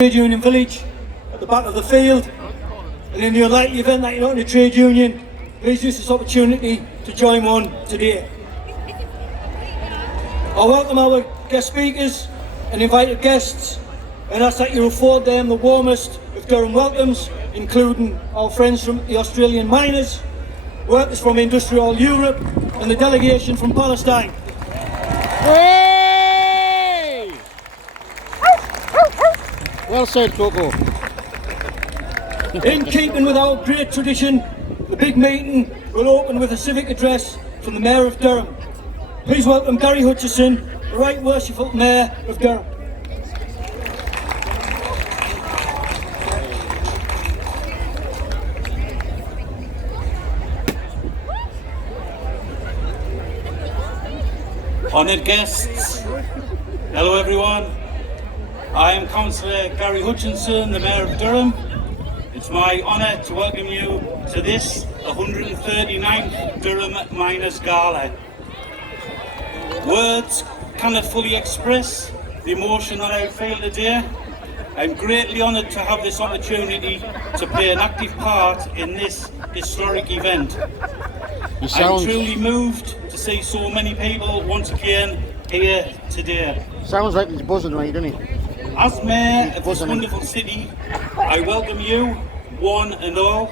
Trade Union Village at the back of the field, and in the unlikely event that you're not in a trade union, please use this opportunity to join one today. I welcome our guest speakers and invited guests and ask that you afford them the warmest of Durham welcomes, including our friends from the Australian miners, workers from Industrial Europe and the delegation from Palestine. Hey! Well said, Coco. In keeping with our great tradition, the big meeting will open with a civic address from the Mayor of Durham. Please welcome Gary Hutchison, the Right Worshipful Mayor of Durham. Honoured guests, hello everyone. I am Councillor Gary Hutchinson, the Mayor of Durham. It's my honour to welcome you to this, the 139th Durham Miners Gala. Words cannot fully express the emotion that I feel today. I'm greatly honoured to have this opportunity to play an active part in this historic event. I'm truly moved to see so many people once again here today. Sounds like he's buzzing, right, doesn't he? As Mayor of this wonderful city, I welcome you, one and all,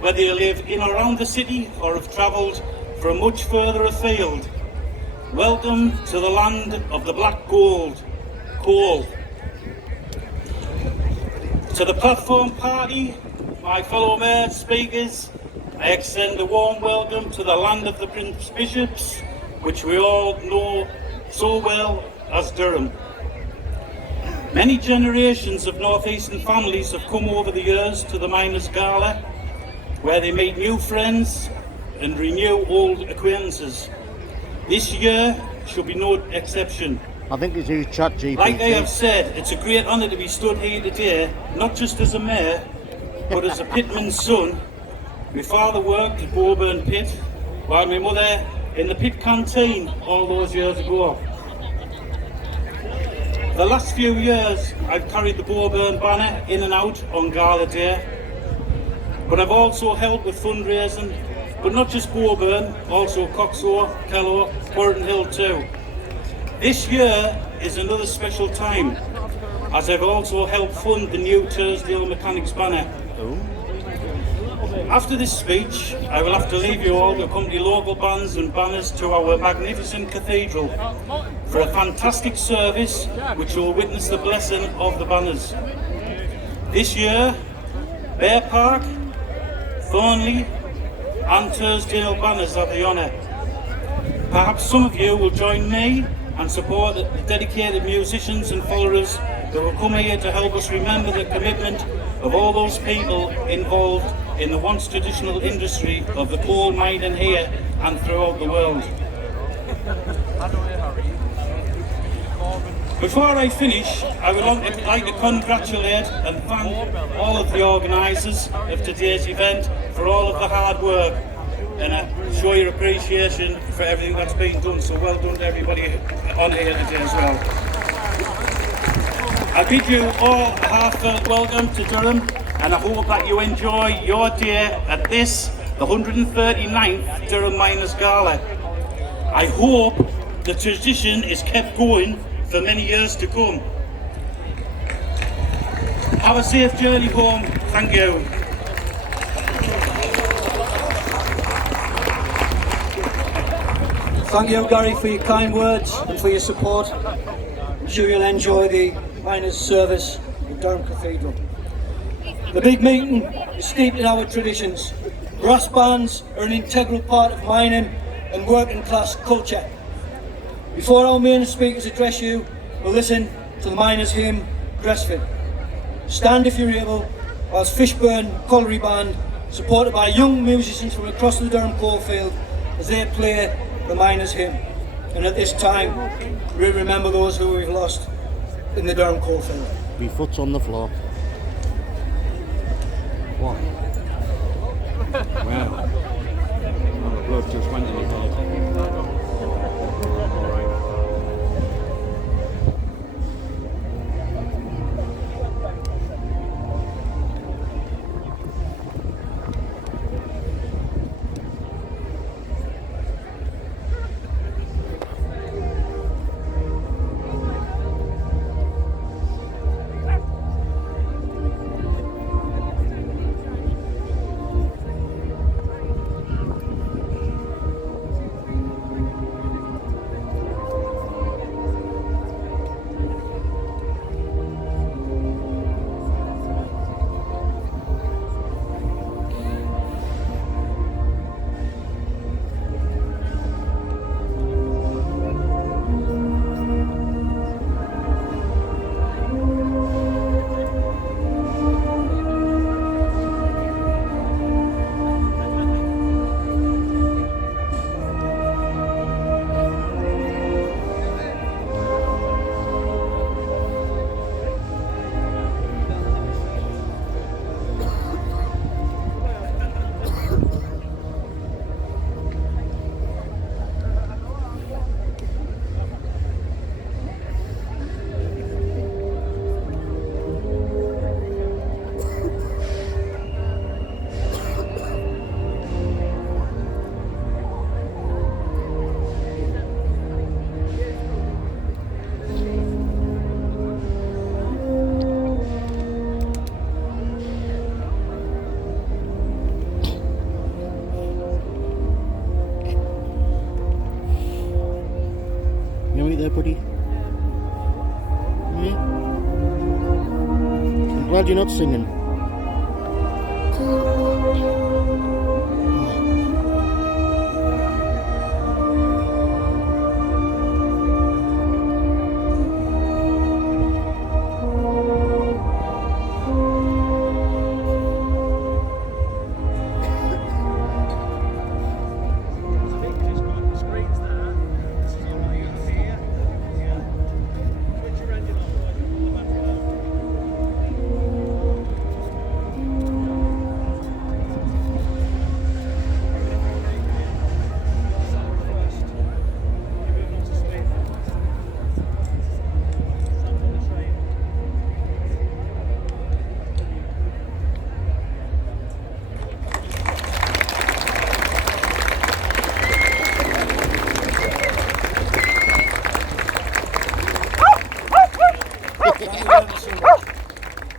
whether you live in or around the city or have travelled from much further afield. Welcome to the land of the black gold, coal. To the platform party, my fellow mayor speakers, I extend a warm welcome to the land of the Prince Bishops, which we all know so well as Durham. Many generations of northeastern families have come over the years to the Miners Gala, where they meet new friends and renew old acquaintances. This year should be no exception. I think it's used ChatGPT. Like I have said, it's a great honour to be stood here today, not just as a mayor, but as a pitman's son. My father worked at Boburn Pit, while my mother in the pit canteen all those years ago. The last few years I've carried the Boburn banner in and out on Gala Day, but I've also helped with fundraising, but not just Boburn, also Coxoe, Kelloe, Quarren Hill too. This year is another special time, as I've also helped fund the new Tersdale Mechanics banner. After this speech, I will have to leave you all to accompany local bands and banners to our magnificent cathedral for a fantastic service which will witness the blessing of the banners. This year, Bear Park, Thornley and Tersdale banners have the honour. Perhaps some of you will join me and support the dedicated musicians and followers that will come here to help us remember the commitment of all those people involved in the once traditional industry of the coal mining here and throughout the world. Before I finish, I would like to congratulate and thank all of the organisers of today's event for all of the hard work and show your appreciation for everything that's been done. So well done to everybody on here today as well. I bid you all a heartfelt welcome to Durham, and I hope that you enjoy your day at this, the 139th Durham Miners Gala. I hope the tradition is kept going for many years to come. Have a safe journey home. Thank you. Thank you, Gary, for your kind words and for your support. I'm sure you'll enjoy the miners' service in Durham Cathedral. The big meeting is steeped in our traditions. Brass bands are an integral part of mining and working class culture. Before our main speakers address you, we'll listen to the miners' hymn, Gresford. Stand if you're able, whilst Fishburn Colliery Band, supported by young musicians from across the Durham coalfield, as they play the miners' hymn. And at this time, we remember those who we've lost in the Durham coalfield. My foot's on the floor. What? Wow. Oh, the blood just went in your head. Glad you're not singing.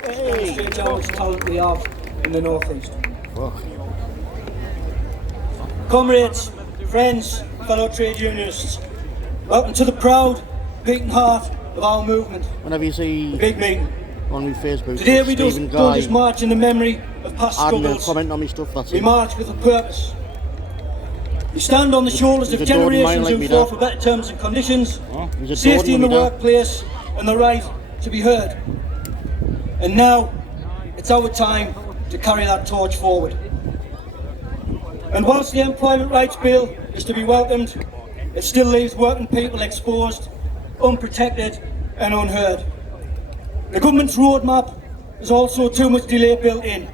Demonstrate how much talent we have in the northeast. Fuck. Comrades, friends, fellow trade unionists, welcome to the proud, beating heart of our movement, Whenever you the see big meeting. on my Facebook, Today we Stephen don't Guy just march in the memory of past adding a struggles, comment on my stuff, that's we it. march with a purpose. We stand on the shoulders of He's a Dorman man generations like who me, fought Dad. for better terms and conditions, He's a safety in the Dorman, me, Dad. workplace, and the right to be heard. And now, it's our time to carry that torch forward. And whilst the Employment Rights Bill is to be welcomed, it still leaves working people exposed, unprotected and unheard. The government's roadmap has also too much delay built in.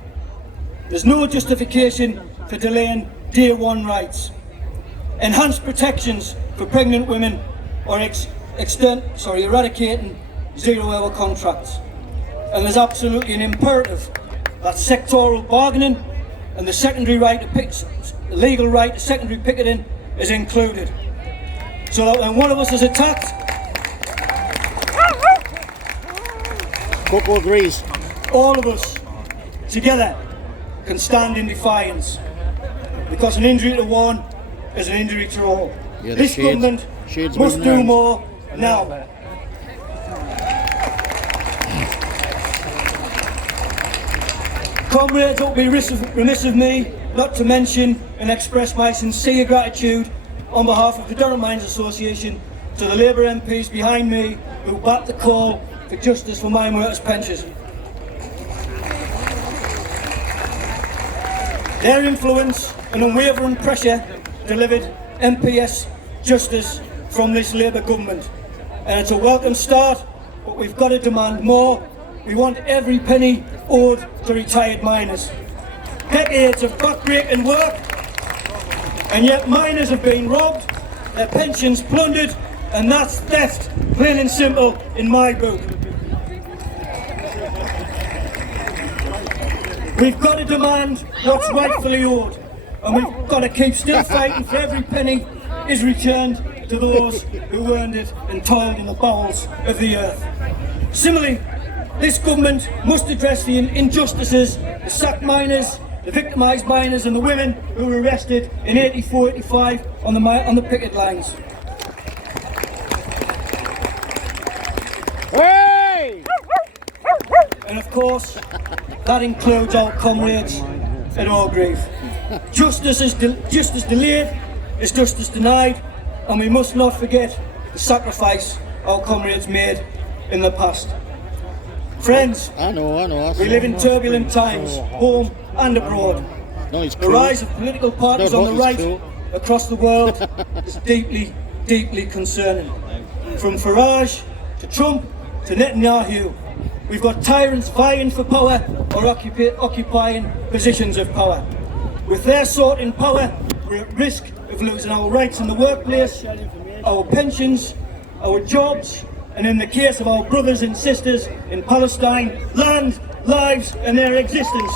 There's no justification for delaying day one rights. Enhanced protections for pregnant women or eradicating zero-hour contracts. And there's absolutely an imperative that sectoral bargaining and the secondary right to the legal right to secondary picketing is included. So that when one of us is attacked, Coco agrees. all of us together can stand in defiance. Because an injury to one is an injury to all. Yeah, the This shades- government shades must moving do around. more now. Comrades, it would be remiss of me not to mention and express my sincere gratitude on behalf of the Durham Mines Association to the Labour MPs behind me who backed the call for justice for mine workers' pensions. Their influence and unwavering pressure delivered MPS justice from this Labour government. And it's a welcome start, but we've got to demand more. We want every penny owed to retired miners. Decades of backbreaking work, and yet miners have been robbed, their pensions plundered, and that's theft, plain and simple, in my book. We've got to demand what's rightfully owed, and we've got to keep still fighting for every penny is returned to those who earned it and toiled in the bowels of the earth. Similarly, this government must address the injustices, the sacked miners, the victimised miners and the women who were arrested in 84-85 on the picket lines. Hey! And of course, that includes our comrades at Orgreave. Justice delayed is justice denied, and we must not forget the sacrifice our comrades made in the past. Friends, I know. we live in turbulent times, home and abroad. No, it's The true. rise of political parties No, on the it's right true. across the world is deeply, deeply concerning. From Farage to Trump to Netanyahu, we've got tyrants vying for power or occupying positions of power. With their sort in power, we're at risk of losing our rights in the workplace, our pensions, our jobs, and in the case of our brothers and sisters in Palestine, land, lives and their existence.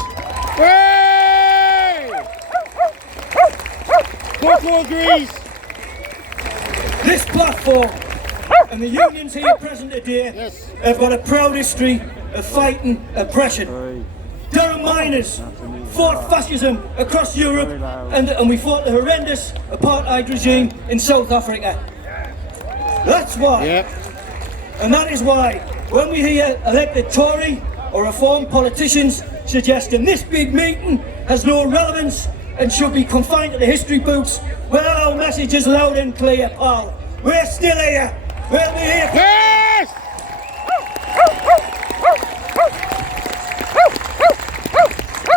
Hey! Coco agrees. This platform and the unions here present today Yes. have got a proud history of fighting oppression. Durham miners fought fascism across Europe and we fought the horrendous apartheid regime in South Africa. That's why, Yep. and that is why, when we hear elected Tory or reform politicians suggesting this big meeting has no relevance and should be confined to the history books, well, our message is loud and clear, pal. We're still here. We'll be here. Yes!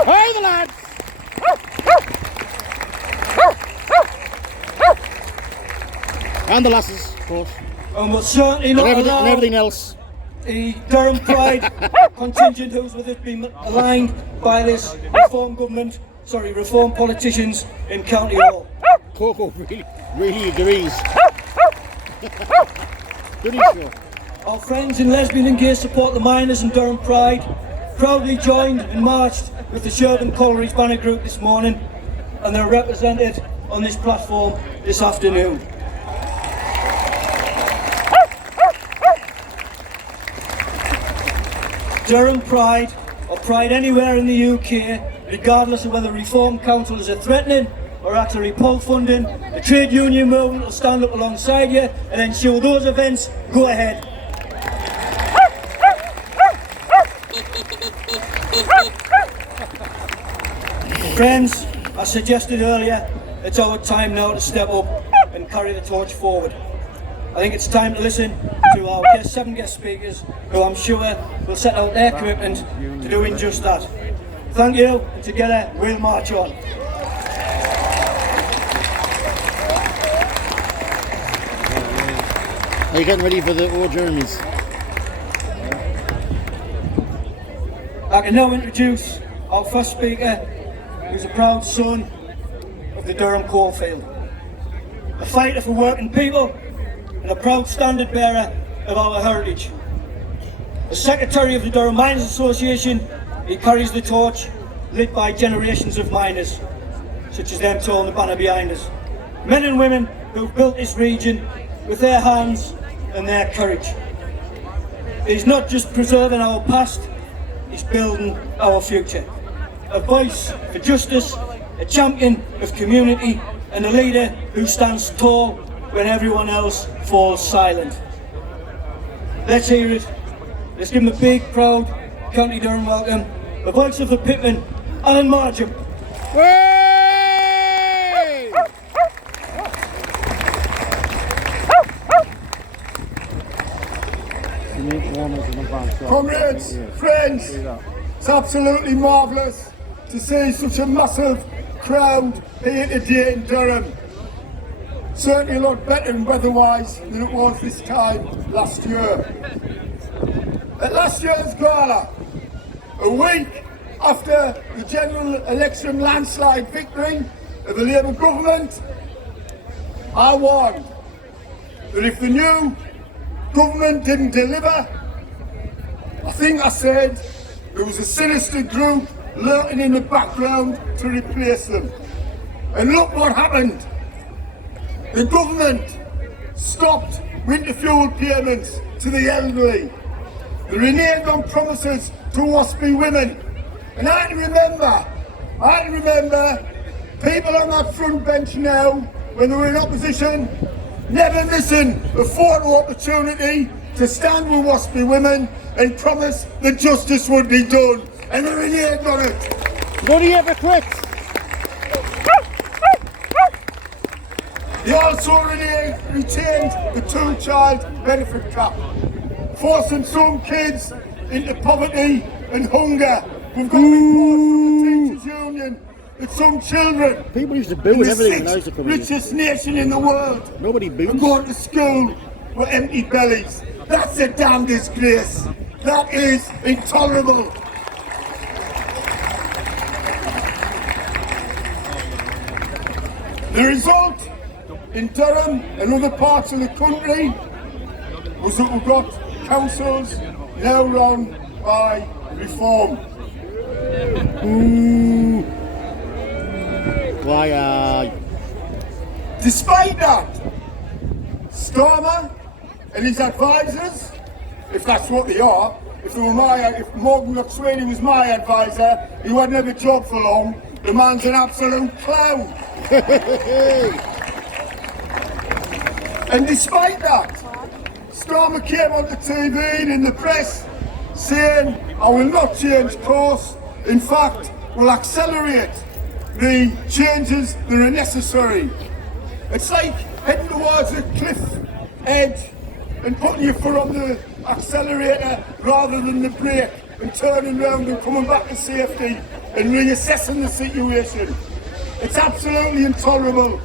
Hey, the lads! And the lasses, of course. And we'll certainly And not everything, allow and everything else. the Durham Pride contingent who's with us being aligned by this reform politicians in County Hall. Coco really agrees. Goody sure. Our friends in lesbian and gay support the miners and Durham Pride proudly joined and marched with the Sherburn Collieries Banner Group this morning, and they're represented on this platform this afternoon. Durham Pride, or Pride anywhere in the UK, regardless of whether Reform Council is a threatening or actually pull funding, the trade union movement will stand up alongside you and ensure those events go ahead. Friends, as suggested earlier, it's our time now to step up and carry the torch forward. I think it's time to listen to our seven guest speakers, who I'm sure will set out their commitment to doing just that. Thank you, and together we'll march on. Are you getting ready for the Old Jeremy's? I can now introduce our first speaker, who's a proud son of the Durham coalfield, a fighter for working people and a proud standard bearer of our heritage. As Secretary of the Durham Miners Association, he carries the torch lit by generations of miners, such as them towing the banner behind us. Men and women who've built this region with their hands and their courage. He's not just preserving our past, he's building our future. A voice for justice, a champion of community, and a leader who stands tall when everyone else falls silent. Let's hear it. Let's give him a big, proud County Durham welcome. The voice of the pitman, Alan Markham. Way! Comrades, friends, it's absolutely marvellous to see such a massive crowd here today in Durham. Certainly a lot better weather-wise than it was this time last year. At last year's gala, a week after the general election landslide victory of the Labour government, I warned that if the new government didn't deliver, I think I said there was a sinister group lurking in the background to replace them. And look what happened. The government stopped winter fuel payments to the elderly. They reneged on promises to waspy women. And I can remember people on that front bench now, when they were in opposition, never missing a photo opportunity to stand with waspy women and promise that justice would be done. And they reneged on it. Bloody hypocrites! They also retained the two-child benefit cap, forcing some kids into poverty and hunger. We've got a report from the Teachers Union that some children People used to boo in and the everything when I sixth used to come in. richest nation in the world Nobody are boos. going to school with empty bellies. That's a damn disgrace. That is intolerable. The result in Durham and other parts of the country was that we've got councils now run by Reform. Ooh. Why, Despite that, Starmer and his advisors, if that's what they are, if Morgan McSweeney was my advisor, he wouldn't have a job for long. The man's an absolute clown. And despite that, Starmer came on the TV and in the press saying I will not change course. In fact, will accelerate the changes that are necessary. It's like heading towards a cliff edge and putting your foot on the accelerator rather than the brake and turning around and coming back to safety and reassessing the situation. It's absolutely intolerable.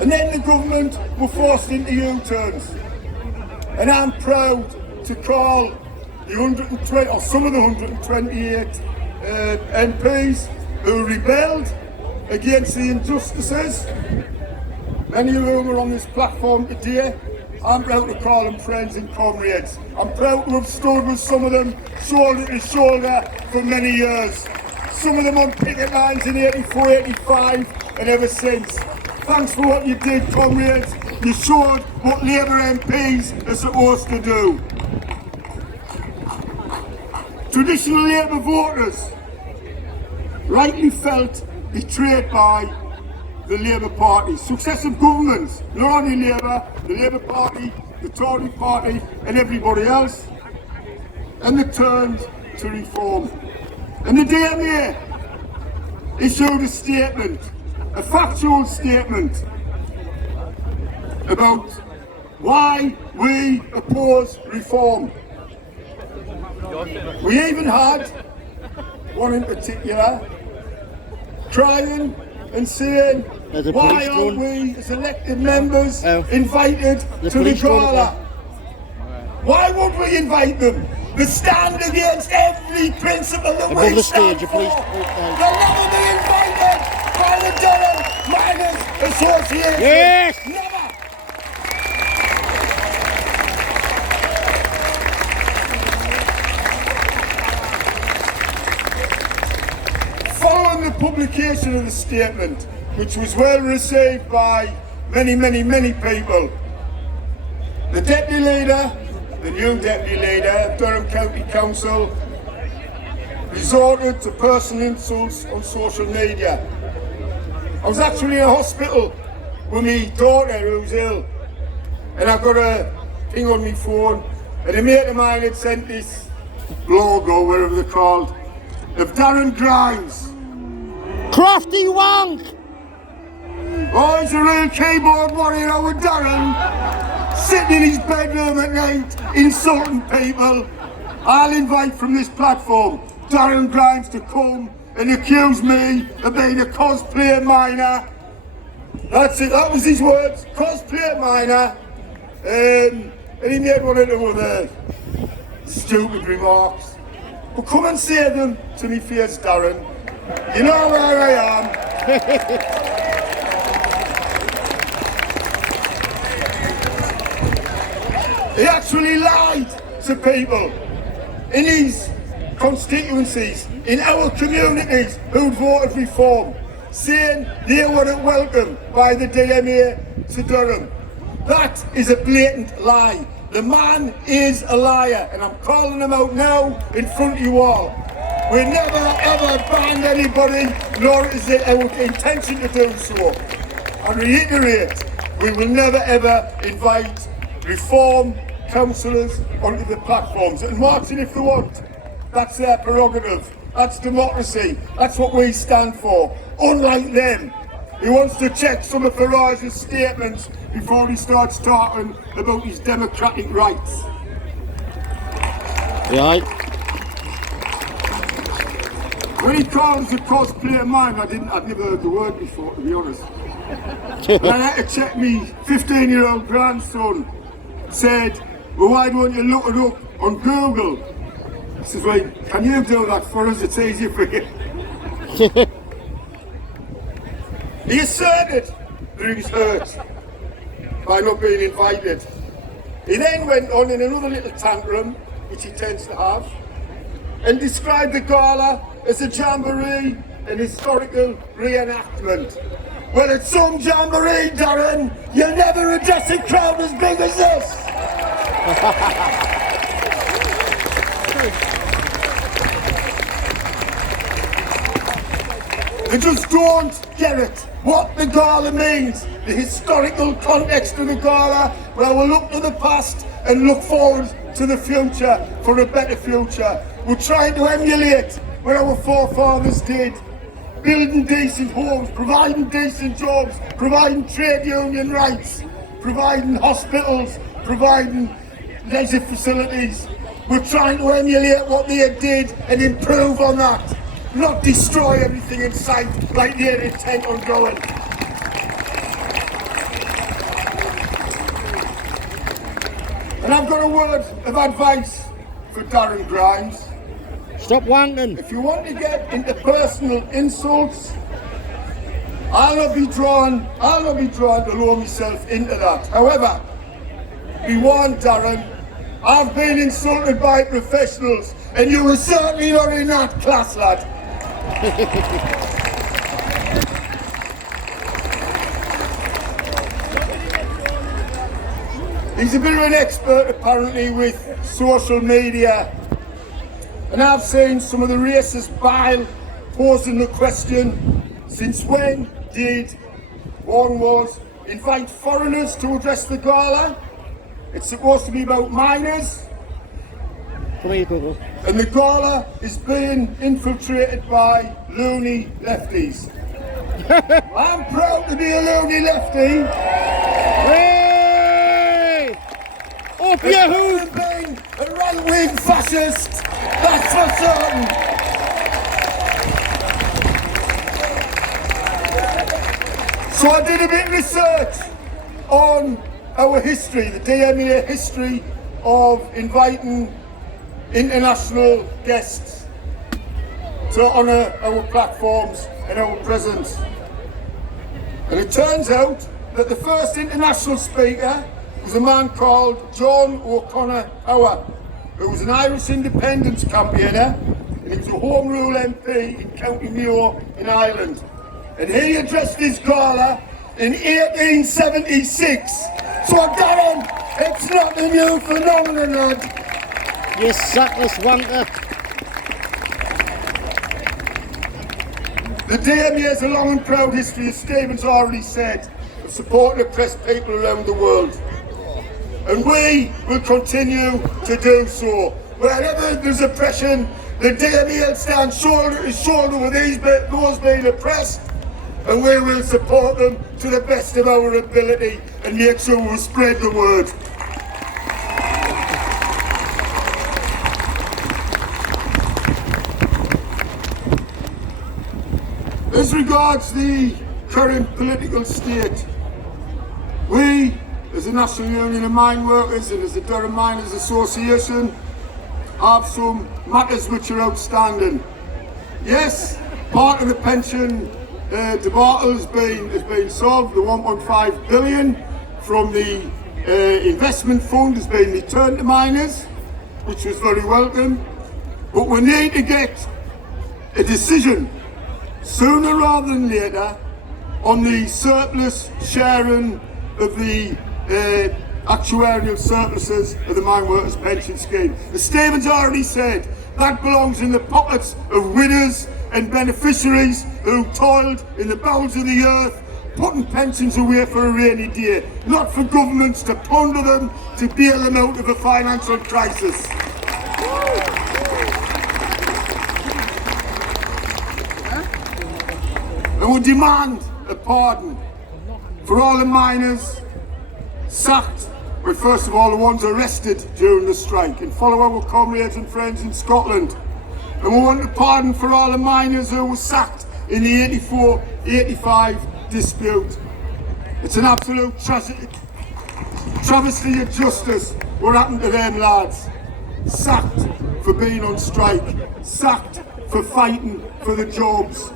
And then the government were forced into U-turns. And I'm proud to call the 120, or some of the 128 MPs who rebelled against the injustices. Many of whom are on this platform today. I'm proud to call them friends and comrades. I'm proud to have stood with some of them shoulder to shoulder for many years. Some of them on picket lines in 84, 85 and ever since. Thanks for what you did, comrades. You showed what Labour MPs are supposed to do. Traditional Labour voters rightly felt betrayed by the Labour Party. Successive governments, not only Labour, the Labour Party, the Tory Party and everybody else, and they turned to reform. And the DMA issued a statement, a factual statement about why we oppose reform. We even had one in particular crying and saying, There's a why police aren't drone. we as elected members invited The to the police drone gala? up Why would we invite them? They stand against every principle that Above we the stand stage, a for. police- They'll never be invited by the Durham Miners Association. Yes! Never. Following the publication of the statement, which was well received by many people, the Deputy Leader, the new Deputy Leader of Durham County Council, resorted to personal insults on social media. I was actually in a hospital with my daughter who's ill, and I got a thing on my phone, and a mate of mine had sent this blog or whatever they're called, of Darren Grimes. Crafty wank! Oh, he's a real keyboard warrior, our Darren, sitting in his bedroom at night, insulting people. I'll invite from this platform Darren Grimes to come and accuse me of being a cosplayer miner. That's it, that was his words, cosplayer miner. And he made one of the other stupid remarks. But come and say them to me face, Darren. You know where I am. He actually lied to people in his constituencies, in our communities who'd voted reform, saying they weren't welcome by the DMA to Durham. That is a blatant lie. The man is a liar, and I'm calling him out now in front of you all. We never ever banned anybody, nor is it our intention to do so. I reiterate, we will never ever invite reform councillors onto the platforms and marching if they want. That's their prerogative. That's democracy. That's what we stand for. Unlike them, he wants to check some of Farage's statements before he starts talking about his democratic rights. Right. When he calls a cosplayer mine, I'd never heard the word before, to be honest. And I had to check me 15-year-old grandson said, well, why don't you look it up on Google? I says, well, can you do that for us? It's easier for you. He asserted that he was hurt by not being invited. He then went on in another little tantrum, which he tends to have, and described the gala as a jamboree, an historical reenactment. Well, it's some jamboree, Darren. You'll never address a crowd as big as this. They just don't get it. What the gala means, the historical context of the gala, where we'll look to the past and look forward to the future for a better future. We're trying to emulate what our forefathers did, building decent homes, providing decent jobs, providing trade union rights, providing hospitals, providing leisure facilities. We're trying to emulate what they did and improve on that, not destroy everything in sight like they're intent on going. And I've got a word of advice for Darren Grimes. Stop wanking. If you want to get into personal insults, I'll not be drawn to lower myself into that. However, be warned, Darren, I've been insulted by professionals, and you were certainly not in that class, lad. He's a bit of an expert, apparently, with social media. And I've seen some of the racist bile posing the question, since when did one was invite foreigners to address the gala? It's supposed to be about minors. Come here, Google. And the gala is being infiltrated by loony lefties. I'm proud to be a loony lefty. Hey! Up your hoop! I've been a right-wing fascist, that's for certain. So I did a bit of research on our history, the DMEA history of inviting international guests to honour our platforms and our presence. And it turns out that the first international speaker was a man called John O'Connor Howe, who was an Irish independence campaigner, and he was a Home Rule MP in County Mayo in Ireland. And he addressed his gala in 1876. So Darren, it's not a new phenomenon, lad. You sackless wanker. The DME has a long and proud history, as Stephen's already said, of supporting oppressed people around the world. And we will continue to do so. Wherever there's oppression, the DME will stand shoulder to shoulder with those being oppressed, and we will support them to the best of our ability and make sure we spread the word. As regards the current political state, we, as the National Union of Mine Workers and as the Durham Miners Association, have some matters which are outstanding. Yes, part of the pension debacle has been solved. The 1.5 billion from the investment fund has been returned to miners, which was very welcome. But we need to get a decision sooner rather than later on the surplus sharing of the actuarial surpluses of the Mine Workers Pension Scheme. As Stephen's already said, that belongs in the pockets of winners and beneficiaries who toiled in the bowels of the earth, putting pensions away for a rainy day, not for governments to plunder them to bail them out of a financial crisis. And we demand a pardon for all the miners sacked, well, first of all the ones arrested during the strike, and follow our comrades and friends in Scotland. And we want a pardon for all the miners who were sacked in the 84-85 dispute. It's an absolute travesty of justice what happened to them lads. Sacked for being on strike, sacked for fighting for the jobs,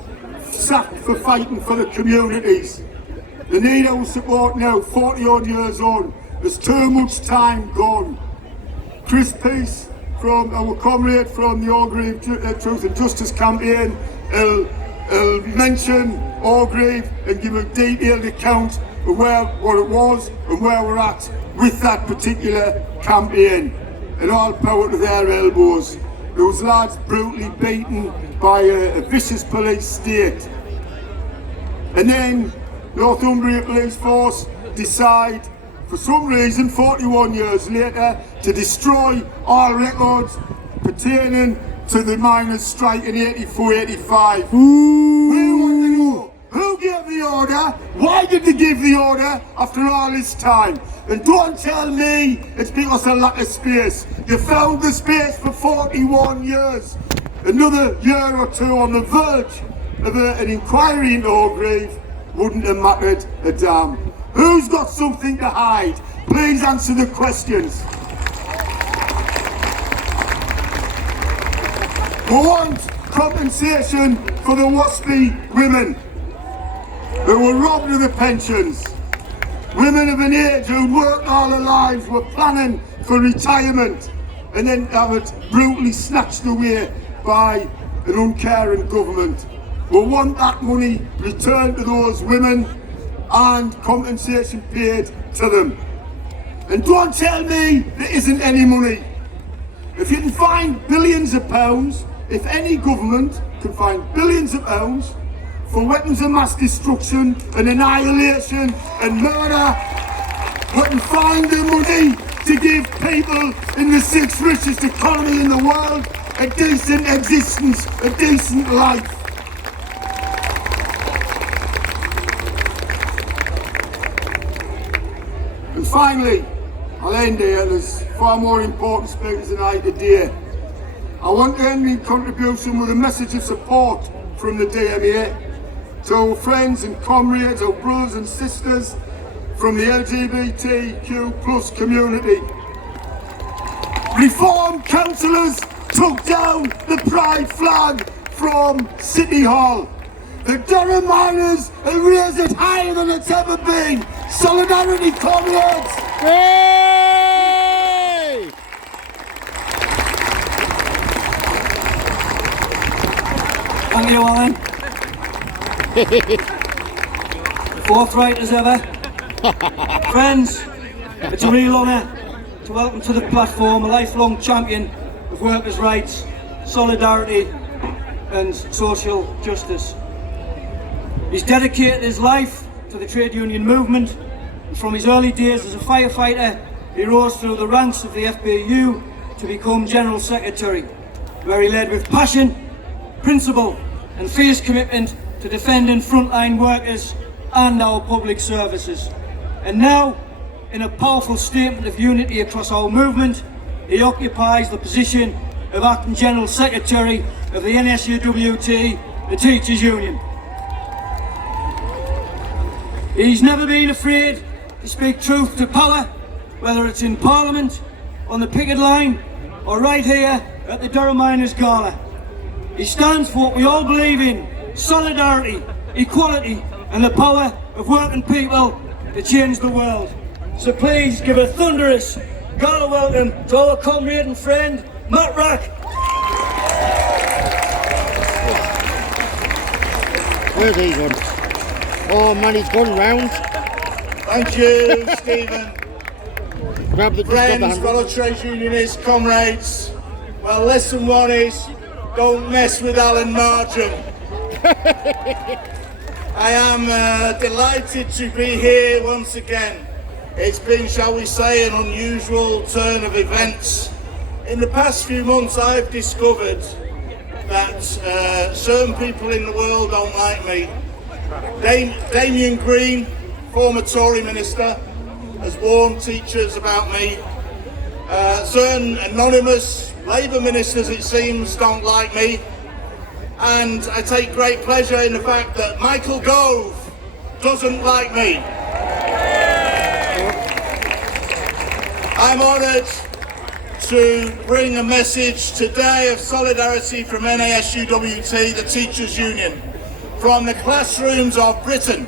sacked for fighting for the communities. They need our support now, 40 odd years on. There's too much time gone. Chris Peace, from our comrade from the Orgreave Truth and Justice Campaign, will mention Orgreave and give a detailed account of what it was and where we're at with that particular campaign. And all power to their elbows. Those lads brutally beaten by a vicious police state. And then Northumbria Police Force decide for some reason 41 years later to destroy all records pertaining to the miners' strike in 84-85. We want to know who gave the order, why did they give the order after all this time? And don't tell me it's because of lack of space. You found the space for 41 years. Another year or two on the verge of an inquiry into Orgreave wouldn't have mattered a damn. Who's got something to hide? Please answer the questions. We want compensation for the WASPI women who were robbed of their pensions. Women of an age who worked all their lives, were planning for retirement, and then have it brutally snatched away by an uncaring government. We want that money returned to those women and compensation paid to them. And don't tell me there isn't any money. If you can find billions of pounds, if any government can find billions of pounds for weapons of mass destruction and annihilation and murder, we can find the money to give people in the sixth richest economy in the world a decent existence, a decent life. And finally, I'll end here. There's far more important speakers than I today. I want to end my contribution with a message of support from the DMA to our friends and comrades, our brothers and sisters from the LGBTQ plus community. Reform councillors took down the pride flag from City Hall. The Durham miners have raised it higher than it's ever been. Solidarity, comrades! Hey! Thank you, Alan. Forthright as ever. Friends, it's a real honour to welcome to the platform a lifelong champion of workers' rights, solidarity and social justice. He's dedicated his life to the trade union movement, and from his early days as a firefighter, he rose through the ranks of the FBU to become General Secretary, where he led with passion, principle and fierce commitment to defending frontline workers and our public services. And now, in a powerful statement of unity across our movement, he occupies the position of Acting General Secretary of the NSUWT, the Teachers Union. He's never been afraid to speak truth to power, whether it's in Parliament, on the picket line, or right here at the Durham Miners Gala. He stands for what we all believe in: solidarity, equality, and the power of working people to change the world. So please give a thunderous gala welcome to our comrade and friend, Matt Rack. Where's he gone? Oh man, he's gone round. Thank you, Stephen. Grab the Friends, fellow trade unionists, comrades. Well, lesson one is, don't mess with Alan Margin. I am delighted to be here once again. It's been, shall we say, an unusual turn of events. In the past few months, I've discovered that certain people in the world don't like me. Damien Green, former Tory minister, has warned teachers about me. Certain anonymous Labour ministers, it seems, don't like me. And I take great pleasure in the fact that Michael Gove doesn't like me. I'm honoured to bring a message today of solidarity from NASUWT, the Teachers Union, from the classrooms of Britain.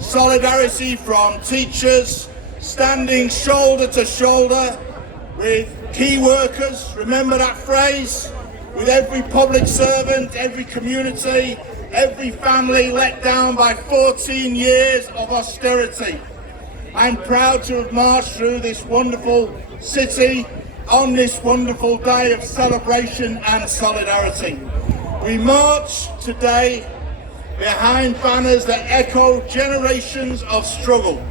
Solidarity from teachers standing shoulder to shoulder with key workers, remember that phrase? With every public servant, every community, every family let down by 14 years of austerity. I'm proud to have marched through this wonderful city on this wonderful day of celebration and solidarity. We march today behind banners that echo generations of struggle.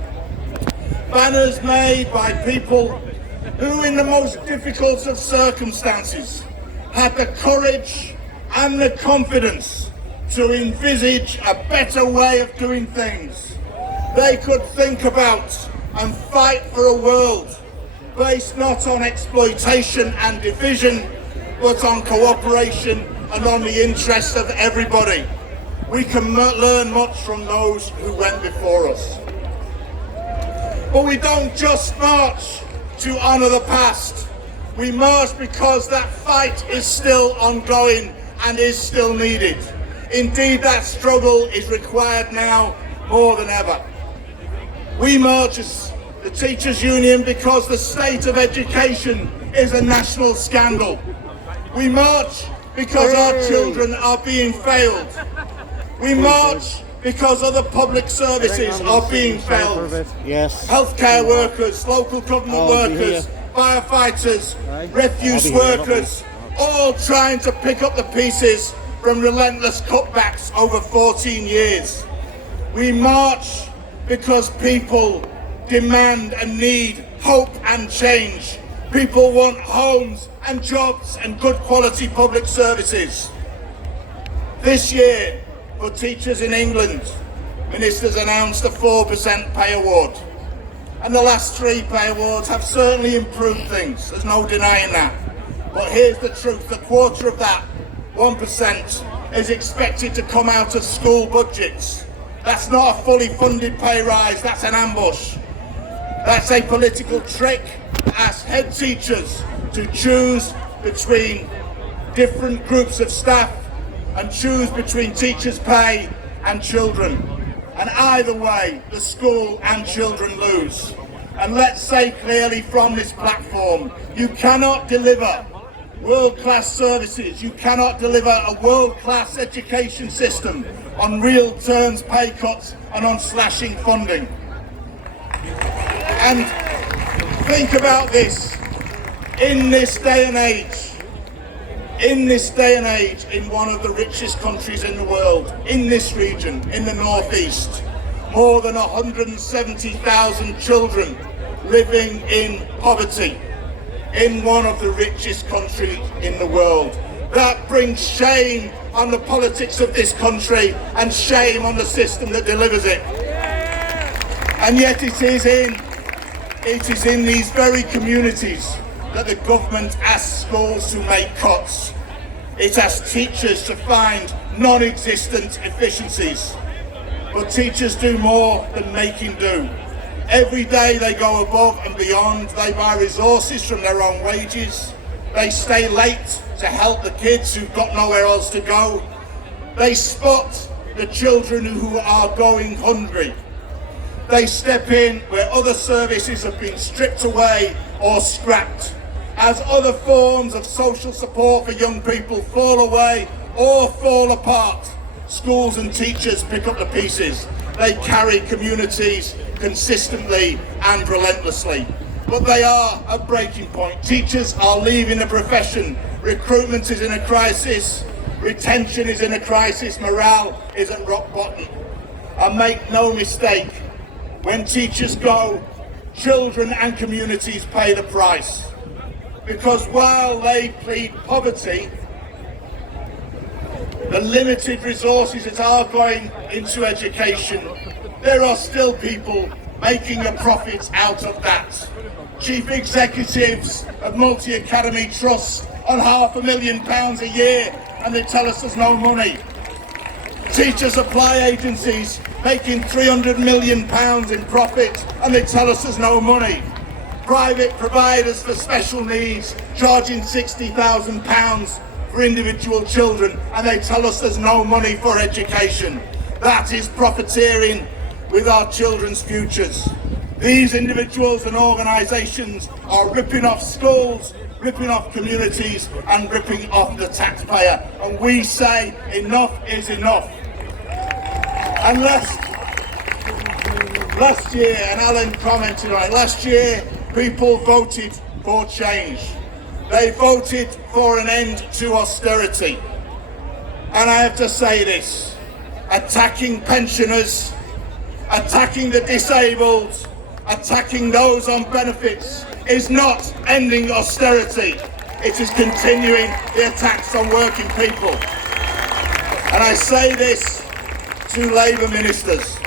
Banners made by people who, in the most difficult of circumstances, had the courage and the confidence to envisage a better way of doing things. They could think about and fight for a world based not on exploitation and division, but on cooperation and on the interests of everybody. We can learn much from those who went before us. But we don't just march to honour the past. We march because that fight is still ongoing and is still needed. Indeed, that struggle is required now more than ever. We march as the Teachers' Union because the state of education is a national scandal. We march because our children are being failed. We march because other public services are being failed. Yes. Healthcare workers, local government workers, firefighters, refuse workers, all trying to pick up the pieces from relentless cutbacks over 14 years. We march because people demand and need hope and change. People want homes and jobs and good quality public services. This year, for teachers in England, ministers announced a 4% pay award. And the last 3 pay awards have certainly improved things, there's no denying that. But here's the truth, a quarter of that, 1%, is expected to come out of school budgets. That's not a fully funded pay rise, that's an ambush. That's a political trick to ask head teachers to choose between different groups of staff and choose between teachers' pay and children. And either way, the school and children lose. And let's say clearly from this platform, you cannot deliver world-class services, you cannot deliver a world-class education system on real terms pay cuts and on slashing funding. And think about this, in this day and age, in one of the richest countries in the world, in this region, in the northeast, more than 170,000 children living in poverty, in one of the richest countries in the world. That brings shame on the politics of this country and shame on the system that delivers it. And yet it is in these very communities that the government asks schools to make cuts. It asks teachers to find non-existent efficiencies. But teachers do more than making do. Every day they go above and beyond. They buy resources from their own wages. They stay late to help the kids who've got nowhere else to go. They spot the children who are going hungry. They step in where other services have been stripped away or scrapped. As other forms of social support for young people fall away or fall apart, schools and teachers pick up the pieces. They carry communities consistently and relentlessly. But they are at breaking point. Teachers are leaving the profession. Recruitment is in a crisis. Retention is in a crisis. Morale is at rock bottom. And make no mistake, when teachers go, children and communities pay the price. Because while they plead poverty, the limited resources that are going into education, there are still people making a profit out of that. Chief executives of multi-academy trusts on £500,000 a year, and they tell us there's no money. Teacher supply agencies making £300 million in profit, and they tell us there's no money. Private providers for special needs charging £60,000 for individual children, and they tell us there's no money for education. That is profiteering with our children's futures. These individuals and organisations are ripping off schools, ripping off communities and ripping off the taxpayer. And we say enough is enough. And last year, and Alan commented on it, last year people voted for change. They voted for an end to austerity. And I have to say this, attacking pensioners, attacking the disabled, attacking those on benefits is not ending austerity. It is continuing the attacks on working people. And I say this to Labour ministers.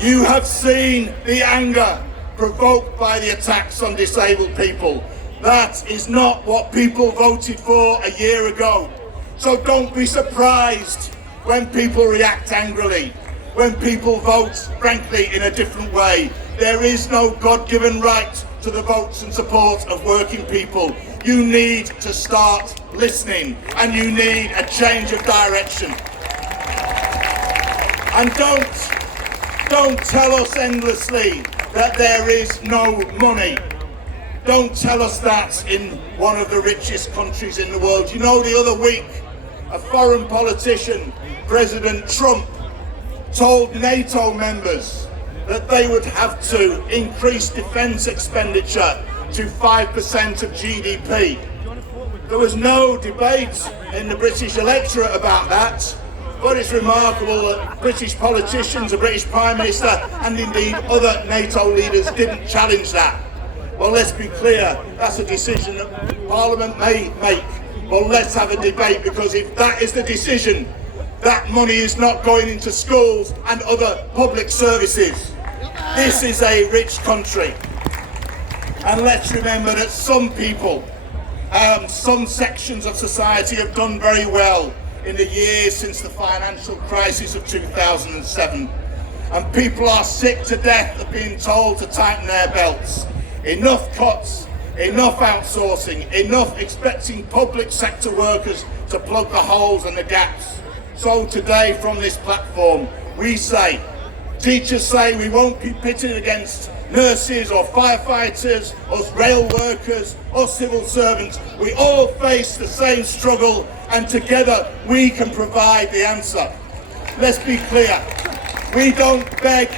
You have seen the anger provoked by the attacks on disabled people. That is not what people voted for a year ago. So don't be surprised when people react angrily, when people vote, frankly, in a different way. There is no God-given right to the votes and support of working people. You need to start listening, and you need a change of direction. And don't tell us endlessly that there is no money. Don't tell us that in one of the richest countries in the world. You know, the other week, a foreign politician, President Trump, told NATO members that they would have to increase defence expenditure to 5% of GDP. There was no debate in the British electorate about that, but it's remarkable that British politicians, the British Prime Minister, and indeed other NATO leaders didn't challenge that. Well, let's be clear, that's a decision that Parliament may make. Well, let's have a debate, because if that is the decision, that money is not going into schools and other public services. This is a rich country. And let's remember that some people, some sections of society have done very well in the years since the financial crisis of 2007. And people are sick to death of being told to tighten their belts. Enough cuts, enough outsourcing, enough expecting public sector workers to plug the holes and the gaps. So today from this platform, we say, teachers say we won't be pitted against nurses or firefighters or rail workers or civil servants. We all face the same struggle, and together we can provide the answer. Let's be clear, we don't beg,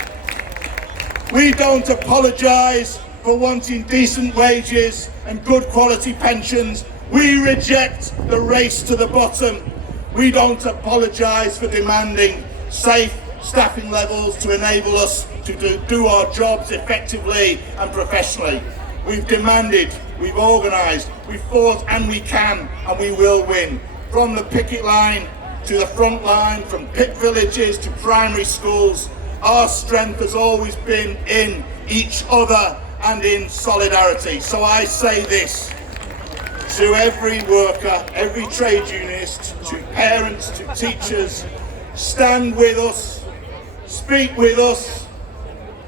we don't apologise for wanting decent wages and good quality pensions. We reject the race to the bottom. We don't apologise for demanding safe staffing levels to enable us to do our jobs effectively and professionally. We've demanded, we've organised, we've fought, and we can, and we will win. From the picket line to the front line, from pit villages to primary schools, our strength has always been in each other and in solidarity. So I say this to every worker, every trade unionist, to parents, to teachers: stand with us, speak with us,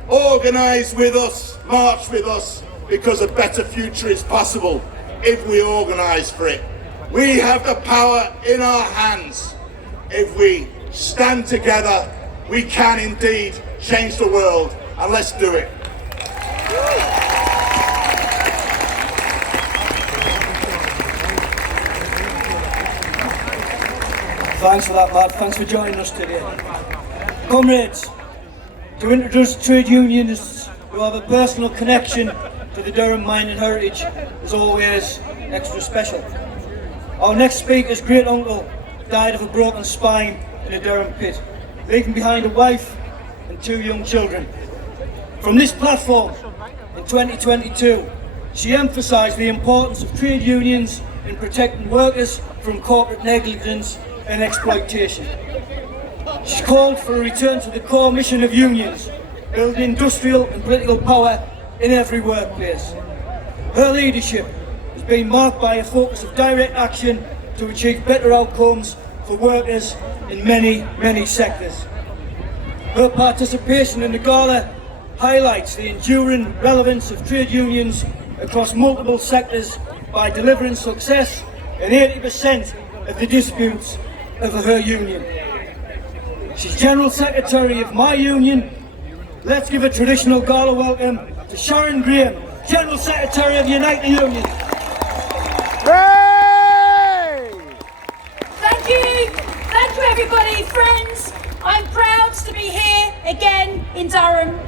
organise with us, march with us, because a better future is possible if we organise for it. We have the power in our hands. If we stand together, we can indeed change the world, and let's do it. Thanks for that, Matt. Thanks for joining us today. Comrades, to introduce trade unionists who have a personal connection to the Durham mining heritage is always extra special. Our next speaker's great uncle died of a broken spine in a Durham pit, leaving behind a wife and 2 young children. From this platform in 2022, she emphasised the importance of trade unions in protecting workers from corporate negligence and exploitation. She called for a return to the core mission of unions, building industrial and political power in every workplace. Her leadership has been marked by a focus of direct action to achieve better outcomes for workers in many, many sectors. Her participation in the gala highlights the enduring relevance of trade unions across multiple sectors by delivering success in 80% of the disputes of her union. She's General Secretary of my union. Let's give a traditional gala welcome to Sharon Graham, General Secretary of United Union. Thank you everybody, friends. I'm proud to be here again in Durham,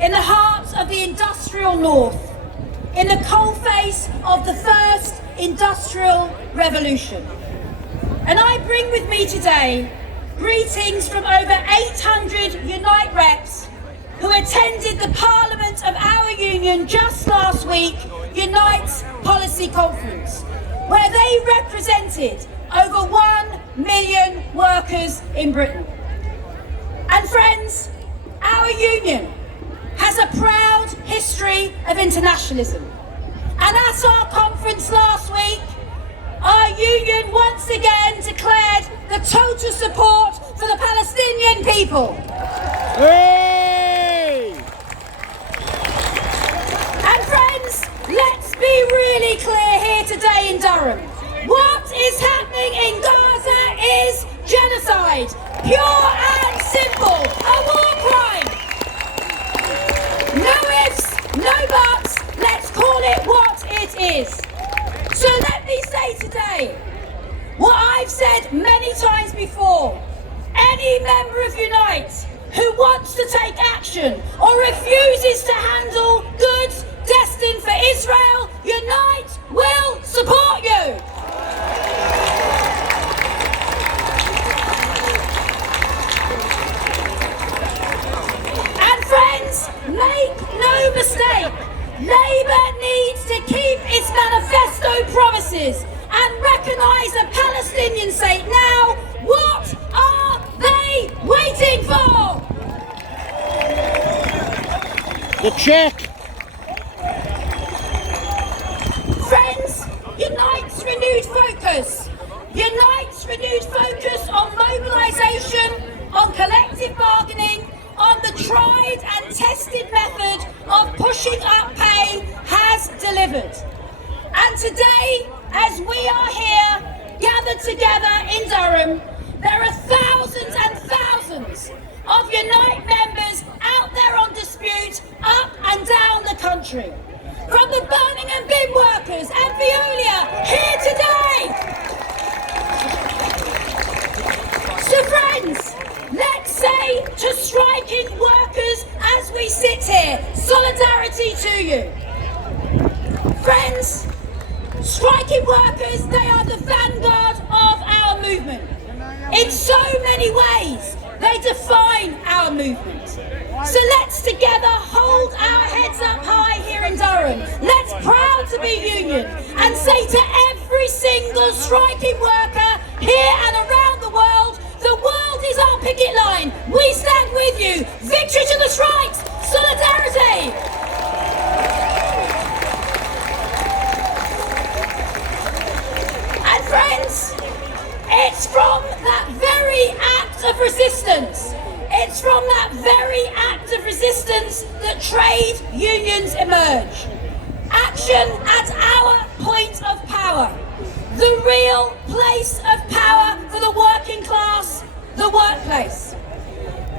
in the heart of the industrial north, in the coalface of the first industrial revolution. And I bring with me today greetings from over 800 Unite reps who attended the Parliament announcement of our union just last week, Unite's policy conference, where they represented over 1 million workers in Britain. And friends, our union has a proud history of internationalism. And at our conference last week, our union once again declared the total support for the Palestinian people. Hey! And friends, let's be really clear here today in Durham. What is happening in Gaza is genocide. Pure and simple. A war crime. No ifs, no buts. Let's call it what it is. So let me say today what I've said many times before. Any member of Unite who wants to take action or refuses to handle goods destined for Israel, Unite will support you. And friends, make no mistake, Labour needs to keep its manifesto promises and recognise a Palestinian state now. What are they waiting for? The check! Friends, Unite's renewed focus. Unite's renewed focus on mobilisation, on collective bargaining, on the tried and tested method of pushing up pay has delivered. And today, as we are here, gathered together in Durham, there are thousands and thousands of Unite members out there on dispute up and down the country. From the Birmingham bin workers and Veolia here today. So friends, let's say to striking workers as we sit here, solidarity to you. Friends, striking workers, they are the vanguard of our movement. In so many ways, they define our movement. So let's together hold our heads up high here in Durham. Let's proud to be union and say to every single striking worker here and around the world is our picket line. We stand with you. Victory to the strikes. Solidarity. And friends, it's from that very act of resistance, it's from that very act of resistance that trade unions emerge. Action at our point of power. The real place of power for the working class, the workplace.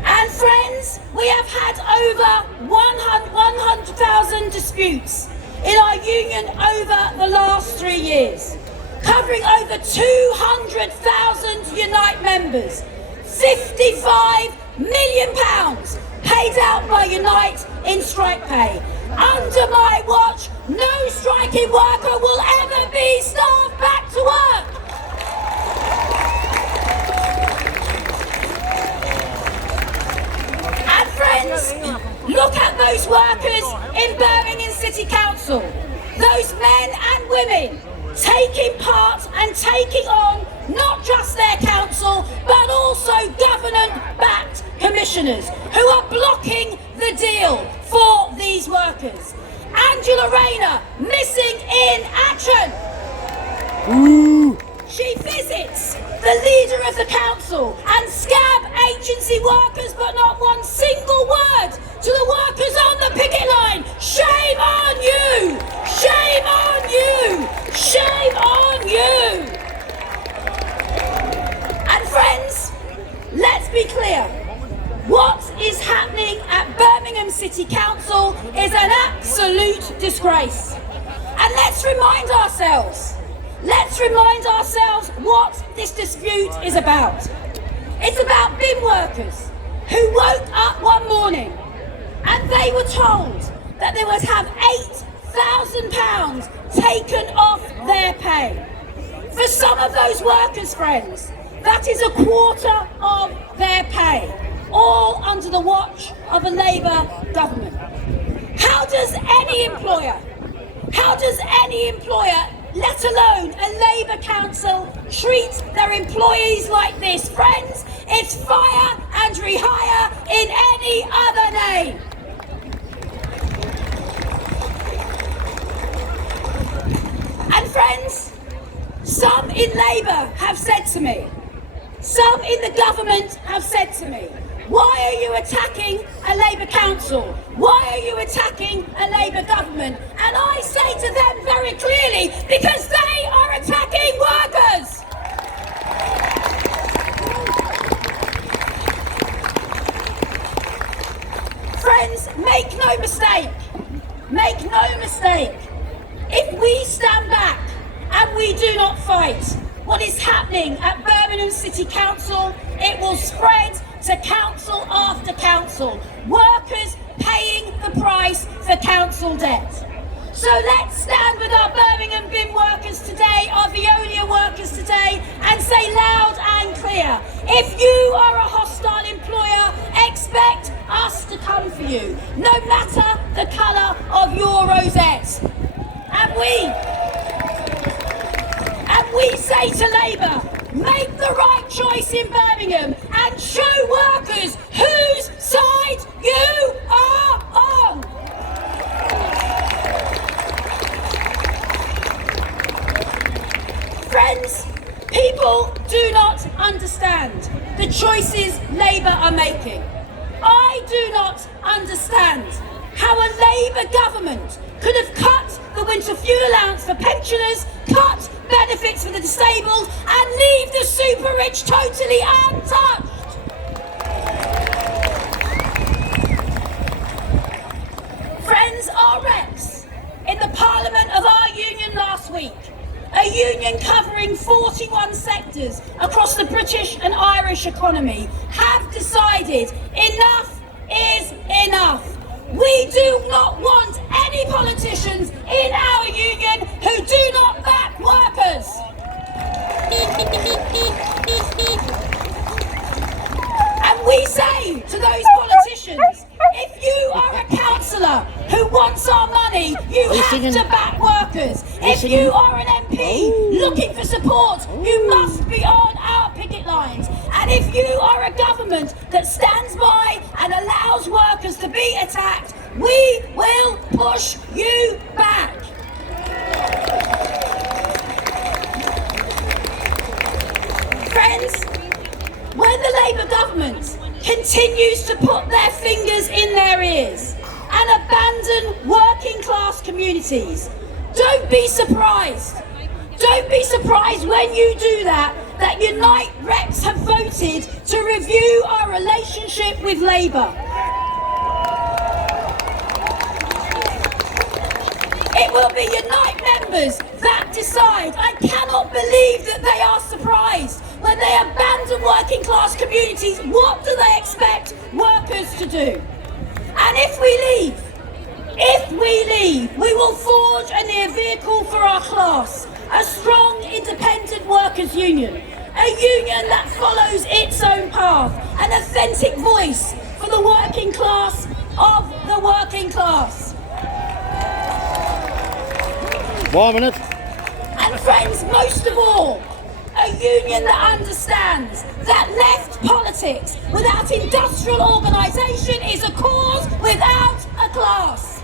And friends, we have had over 100,000 disputes in our union over the last 3 years, covering over 200,000 Unite members, £55 million paid out by Unite in strike pay. Under my watch, no striking worker will ever be starved back to work. And friends, look at those workers in Birmingham City Council, those men and women taking part and taking on not just their council, but also government-backed commissioners who are blocking the deal for these workers. Angela Rayner, missing in action. Ooh. She visits the leader of the council and scab agency workers, but not one single word to the workers on the picket line. Shame on you! Shame on you! Shame on you! And friends, let's be clear. What is happening at Birmingham City Council is an absolute disgrace. And let's remind ourselves what this dispute is about. It's about bin workers who woke up one morning and they were told that they would have £8,000 taken off their pay. For some of those workers, friends, that is a quarter of their pay, all under the watch of a Labour government. How does any employer, let alone a Labour council, treat their employees like this? Friends, it's fire and rehire in any other name. And friends, some in Labour have said to me, some in the government have said to me, why are you attacking a Labour council? Why are you attacking a Labour government? And I say to them very clearly, because they are attacking workers. Friends, make no mistake, if we stand back and we do not fight what is happening at Birmingham City Council, it will spread to council after council, workers paying the price for council debt. So let's stand with our Birmingham bin workers today, our Veolia workers today, and say loud and clear, if you are a hostile employer, expect us to come for you, no matter the colour of your rosette. And we say to Labour, make the right choice in Birmingham and show workers whose side you are on. Friends, people do not understand the choices Labour are making. I do not understand how a Labour government could have cut the winter fuel allowance for pensioners, cut benefits for the disabled, and leave the super rich totally untouched. Friends, our reps in the Parliament of our union last week, a union covering 41 sectors across the British and Irish economy, have decided enough is enough. We do not want any politicians in our union who do not back workers. And we say to those politicians, if you are a councillor who wants our money, you have to back workers. If you are an MP looking for support, you must be on our picket lines. And if you are a government that stands by and allows workers to be attacked, we will push you back. Friends, when the Labour government continues to put their fingers in their ears and abandon working class communities, don't be surprised. Don't be surprised when you do that Unite reps have voted to review our relationship with Labour. It will be Unite members that decide. I cannot believe that they are surprised when they abandon working class communities. What do they expect workers to do? And if we leave, we will forge a near vehicle for our class, a strong independent workers' union, a union that follows its own path, an authentic voice for the working class of the working class. 1 minute. And friends, most of all, a union that understands that left politics without industrial organisation is a cause without a class.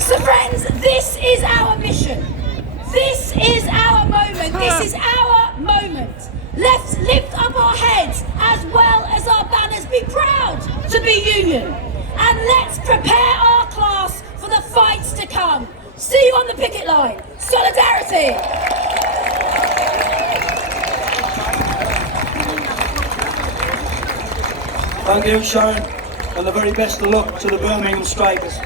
So friends, this is our mission. This is our moment. This is our moment. Let's lift up our heads as well as our banners. Be proud to be union. And let's prepare our class for the fights to come. See you on the picket line. Solidarity. Thank you, Sharon, and the very best of luck to the Birmingham strikers.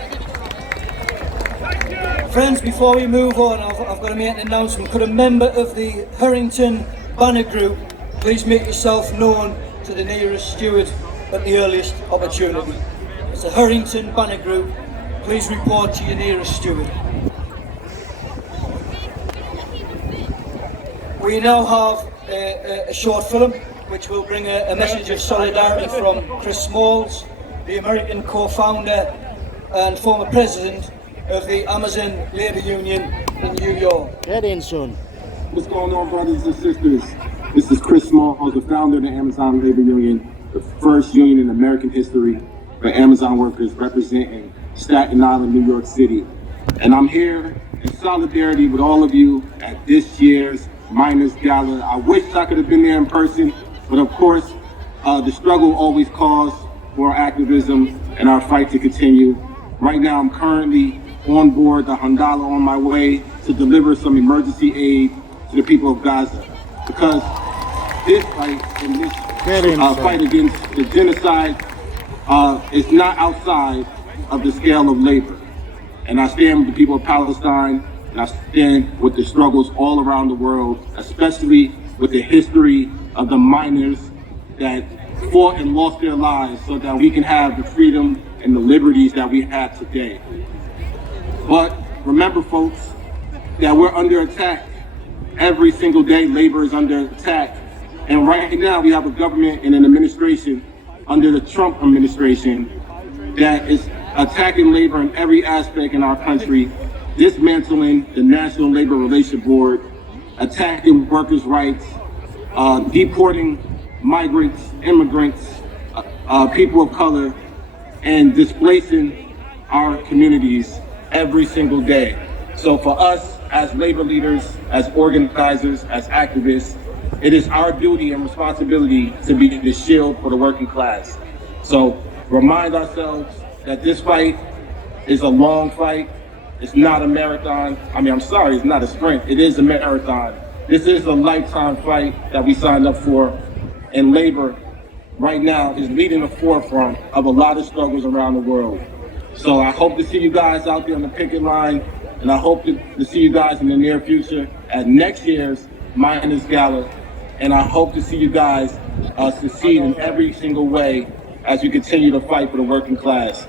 Friends, before we move on, I've got to make an announcement. Could a member of the Harrington Banner Group please make yourself known to the nearest steward at the earliest opportunity? It's the Harrington Banner Group. Please report to your nearest steward. We now have a short film which will bring a message of solidarity from Chris Smalls, the American co-founder and former president of the Amazon Labor Union in New York. Get in, son. What's going on, brothers and sisters? This is Chris Smallhouse, the founder of the Amazon Labor Union, the first union in American history for Amazon workers representing Staten Island, New York City. And I'm here in solidarity with all of you at this year's Miners Gala. I wish I could have been there in person, but of course, the struggle always calls for activism and our fight to continue. Right now, I'm currently on board the Handala on my way to deliver some emergency aid to the people of Gaza. Because this fight and this fight against the genocide is not outside of the scale of labor. And I stand with the people of Palestine, and I stand with the struggles all around the world, especially with the history of the miners that fought and lost their lives so that we can have the freedom and the liberties that we have today. But remember, folks, that we're under attack. Every single day, labor is under attack. And right now, we have a government and an administration under the Trump administration that is attacking labor in every aspect in our country, dismantling the National Labor Relations Board, attacking workers' rights, deporting migrants, immigrants, people of color, and displacing our communities every single day. So for us as labor leaders, as organizers, as activists, it is our duty and responsibility to be the shield for the working class. So remind ourselves that this fight is a long fight. It's not a marathon. It's not a sprint. It is a marathon. This is a lifetime fight that we signed up for, and labor right now is leading the forefront of a lot of struggles around the world. So I hope to see you guys out there on the picket line, and I hope to see you guys in the near future at next year's Miners Gala, and I hope to see you guys succeed in every single way as we continue to fight for the working class.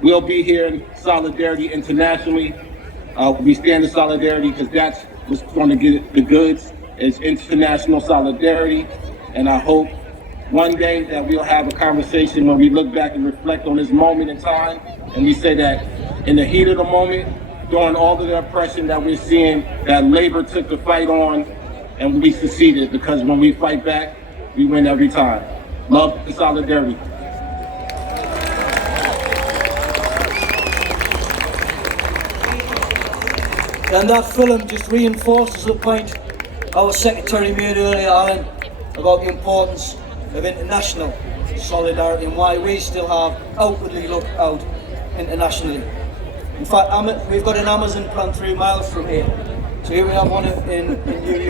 We'll be here in solidarity internationally. We stand in solidarity because that's what's going to get the goods. It's international solidarity, and I hope one day that we'll have a conversation when we look back and reflect on this moment in time, and we say that in the heat of the moment, during all of the oppression that we're seeing, that labor took the fight on, and we succeeded, because when we fight back, we win every time. Love and solidarity. And that film just reinforces the point our Secretary made earlier, Alan, about the importance of international solidarity and why we still have outwardly looked out internationally. In fact, we've got an Amazon plant 3 miles from here. So here we have one in New York.